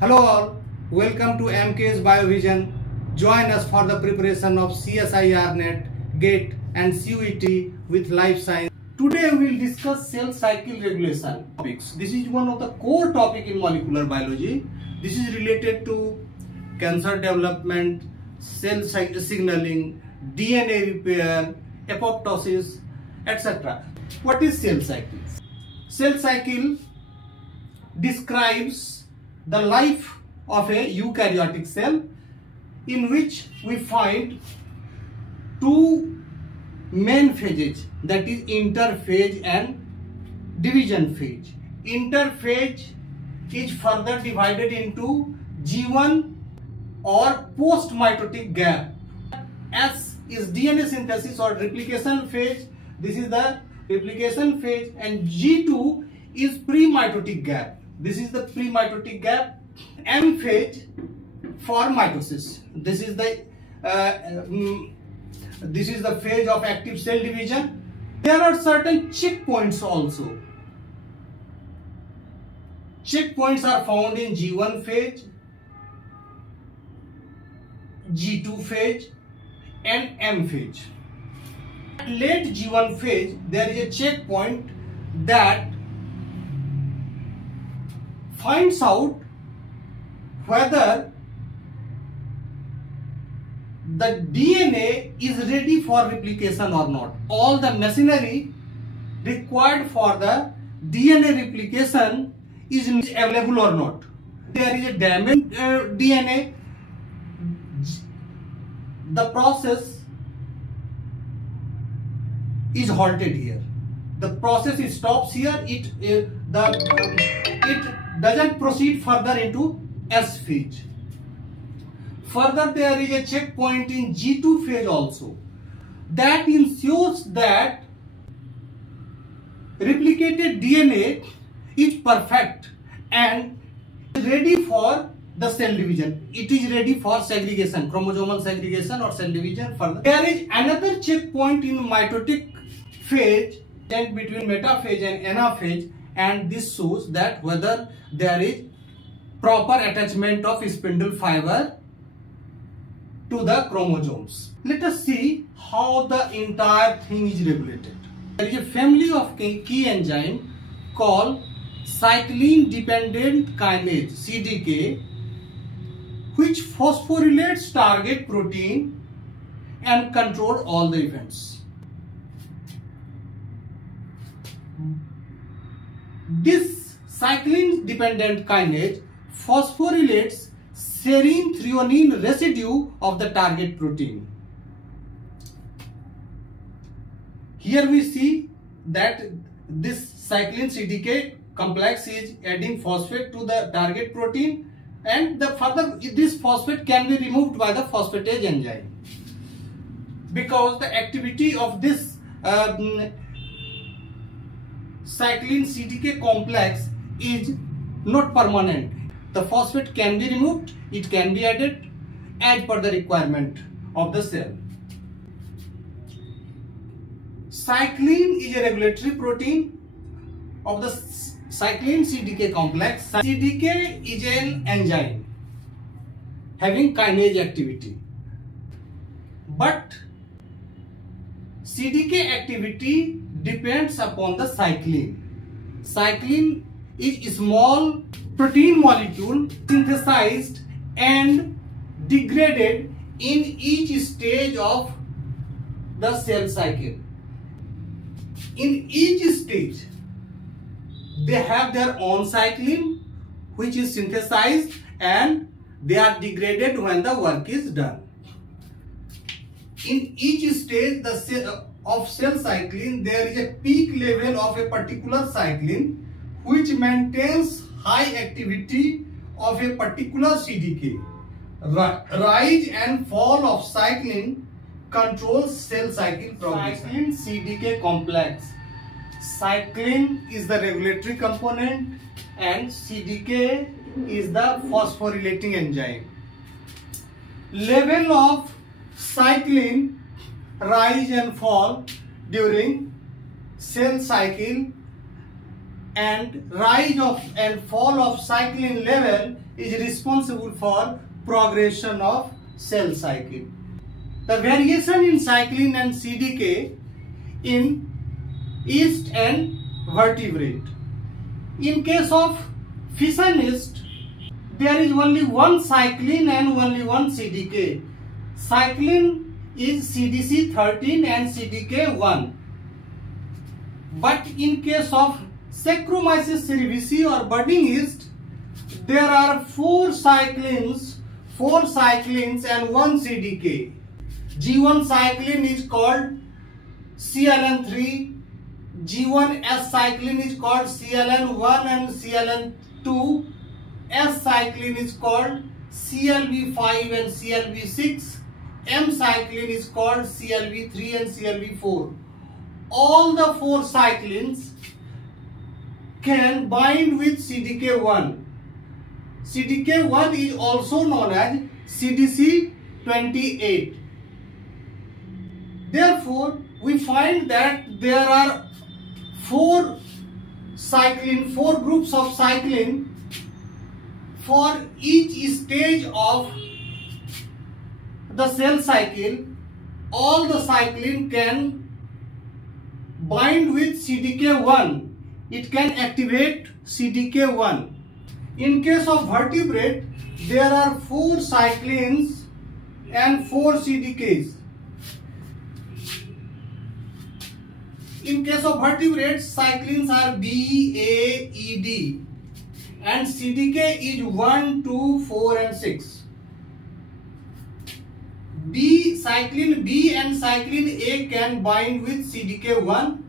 Hello all, welcome to MK's Biovision. Join us for the preparation of CSIR NET, GATE and CUET with life science. Today we will discuss cell cycle regulation topics. This is one of the core topic in molecular biology. This is related to cancer development, cell signaling, DNA repair, apoptosis, etc. What is cell cycle? Cell cycle describes the life of a eukaryotic cell in which we find two main phases, that is interphase and division phase. Interphase is further divided into G1 or post-mitotic gap. S is DNA synthesis or replication phase. This is the replication phase, and G2 is pre-mitotic gap. This is the pre-mitotic gap. M phase for mitosis. This is the phase of active cell division. There are certain checkpoints also. Checkpoints are found in G1 phase, G2 phase and M phase. At late G1 phase, there is a checkpoint that finds out whether the DNA is ready for replication or not. All the machinery required for the DNA replication is available or not. There is a damaged DNA. The process is halted here. The process stops here. It doesn't proceed further into S phase. Further, there is a checkpoint in G2 phase also that ensures that replicated DNA is perfect and ready for the cell division. It is ready for segregation, chromosomal segregation or cell division further. There is another checkpoint in mitotic phase and between metaphase and anaphase, and this shows that whether there is proper attachment of spindle fiber to the chromosomes. Let us see how the entire thing is regulated. There is a family of key enzyme called Cyclin dependent kinase CDK, which phosphorylates target protein and control all the events. This cyclin dependent kinase phosphorylates serine threonine residue of the target protein. Here we see that this cyclin CDK complex is adding phosphate to the target protein, and this phosphate can be removed by the phosphatase enzyme, because the activity of this cyclin CDK complex is not permanent. The phosphate can be removed, it can be added as per the requirement of the cell. Cyclin is a regulatory protein of the cyclin CDK complex. CDK is an enzyme having kinase activity, but CDK activity depends upon the cyclin. Cyclin is a small protein molecule synthesized and degraded in each stage of the cell cycle. In each stage, they have their own cyclin, which is synthesized, and they are degraded when the work is done. In each stage of cell cycling, there is a peak level of a particular cyclin which maintains high activity of a particular CDK. Rise and fall of cyclin controls cell cycle progression. Cyclin CDK complex. Cyclin is the regulatory component and CDK is the phosphorylating enzyme. Level of cyclin rise and fall during cell cycle, and rise of and fall of cyclin level is responsible for progression of cell cycle. The variation in cyclin and CDK in yeast and vertebrate. In case of fish and yeast, there is only one cyclin and only one CDK. Cyclin is CDC 13 and CDK 1. But in case of Saccharomyces cerevisiae or budding yeast, there are four cyclins and one CDK. G1 cyclin is called CLN3, G1S cyclin is called CLN1 and CLN2, S cyclin is called CLV5 and CLV6, M cyclin is called CLV3 and CLV4. All the four cyclins can bind with CDK1. CDK1 is also known as CDC28. Therefore, we find that there are four groups of cyclin for each stage of the cell cycle. All the cyclin can bind with CDK1. It can activate CDK1. In case of vertebrate, there are four cyclins and four CDKs. In case of vertebrates, cyclins are B, A, E, D, and CDK is 1, 2, 4 and 6. Cyclin B and cyclin A can bind with CDK1.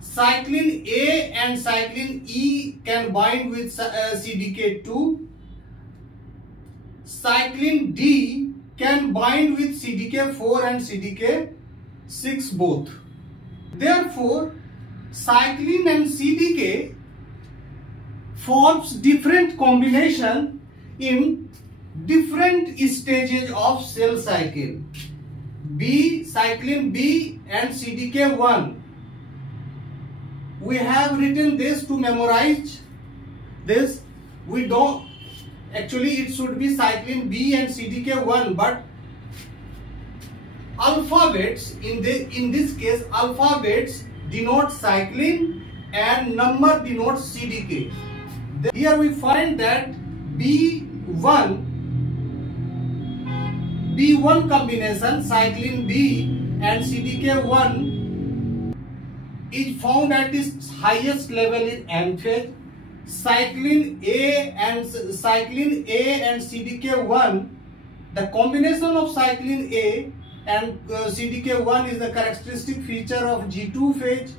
Cyclin A and cyclin E can bind with CDK2. Cyclin D can bind with CDK4 and CDK6 both. Therefore, cyclin and CDK forms different combination in different stages of cell cycle. Cyclin B and CDK1. We have written this to memorize this. We don't, actually it should be cyclin B and CDK1, but alphabets, in this case, alphabets denote cyclin and number denotes CDK. Here we find that B1 combination, cyclin B and CDK1, is found at its highest level in M phase. Cyclin A and CDK1, the combination of cyclin A and CDK1 is the characteristic feature of G2 phase.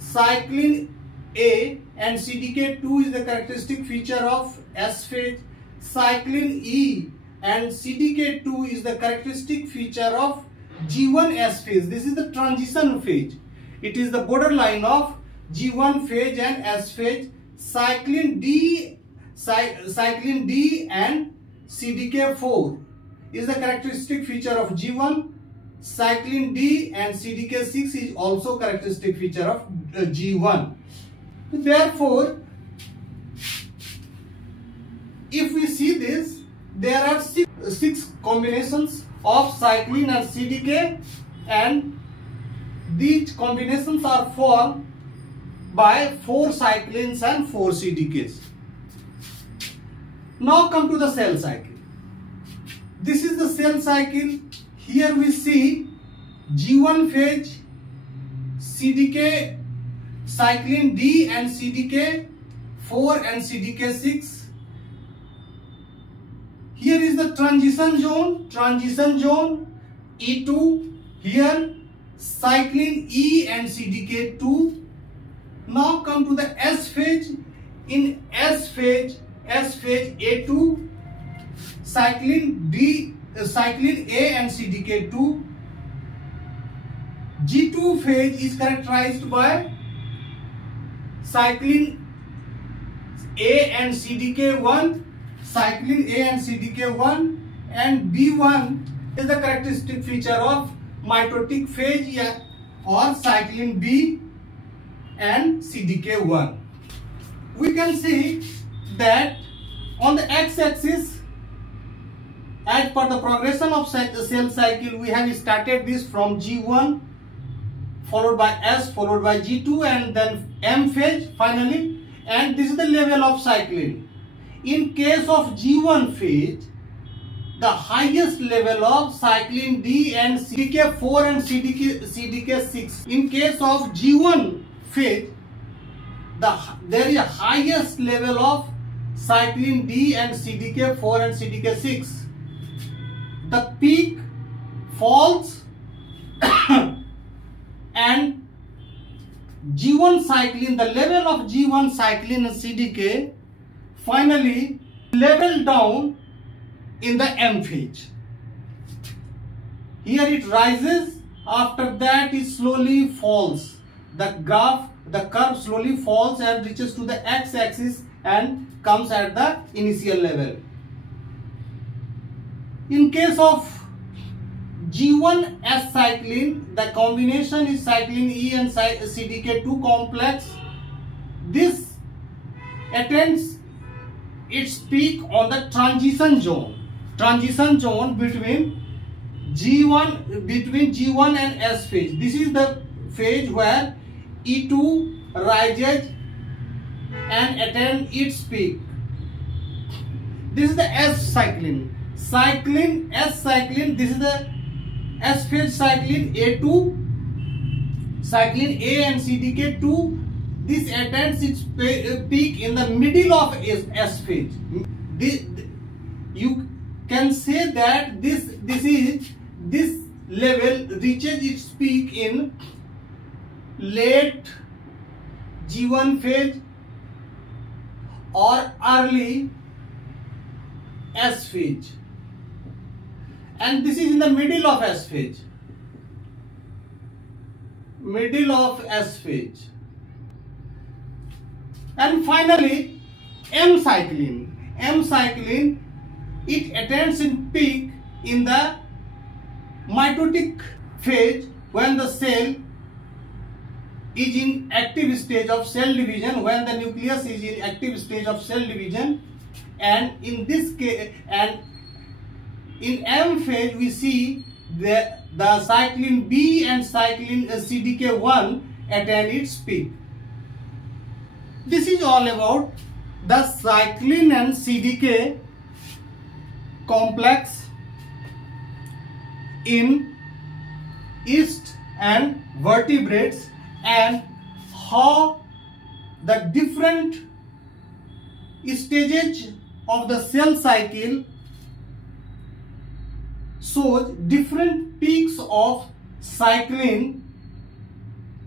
Cyclin A and CDK2 is the characteristic feature of S phase. Cyclin E and CDK2 is the characteristic feature of G1S phase. This is the transition phase. It is the borderline of G1 phase and S phase. Cyclin D and CDK4 is the characteristic feature of G1. Cyclin D and CDK6 is also characteristic feature of G1. Therefore, if we see this, there are six combinations of cyclin and CDK, and these combinations are formed by 4 cyclins and 4 CDKs. Now come to the cell cycle. This is the cell cycle. Here we see G1 phase, CDK, cyclin D and CDK4 and CDK6. Here is the transition zone E2. Here cyclin E and CDK2. Now come to the S phase. In S phase A2, cyclin A and CDK2. G2 phase is characterized by cyclin A and CDK1, and B1 is the characteristic feature of mitotic phase or cyclin B and CDK1. We can see that On the x-axis, as per the progression of cell cycle, we have started this from G1, followed by S, followed by G2, and then M phase finally, and this is the level of cyclin. In case of G1 phase, the highest level of cyclin D and CDK4 and CDK6. In case of G1 phase, there is a highest level of cyclin D and CDK4 and CDK6. The peak falls and G1 cyclin, the level of G1 cyclin and CDK finally level down in the M phase. Here it rises, after that it slowly falls. The curve slowly falls and reaches to the x-axis and comes at the initial level. In case of G1 S cyclin, the combination is cyclin E and CDK2 complex. This attains its peak on the transition zone between G1 and S phase. This is the phase where E2 rises and attains its peak. This is the S cyclin. S cyclin, this is the S phase cyclin A2, cyclin A and CDK2. This attains its peak in the middle of S phase. You can say that this level reaches its peak in late G1 phase or early S phase, and this is in the middle of S phase. And finally M cyclin, it attains in peak in the mitotic phase when the cell is in active stage of cell division, when the nucleus is in active stage of cell division. And in this case, and in M phase, we see the cyclin B and cyclin CDK1 attain its peak. This is all about the cyclin and CDK complex in yeast and vertebrates, and how the different stages of the cell cycle shows different peaks of cyclin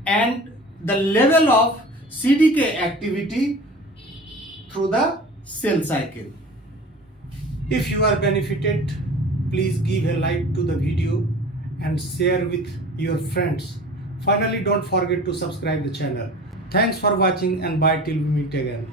and the level of CDK activity through the cell cycle. If you are benefited, please give a like to the video and share with your friends. Finally, don't forget to subscribe the channel. Thanks for watching, and bye till we meet again.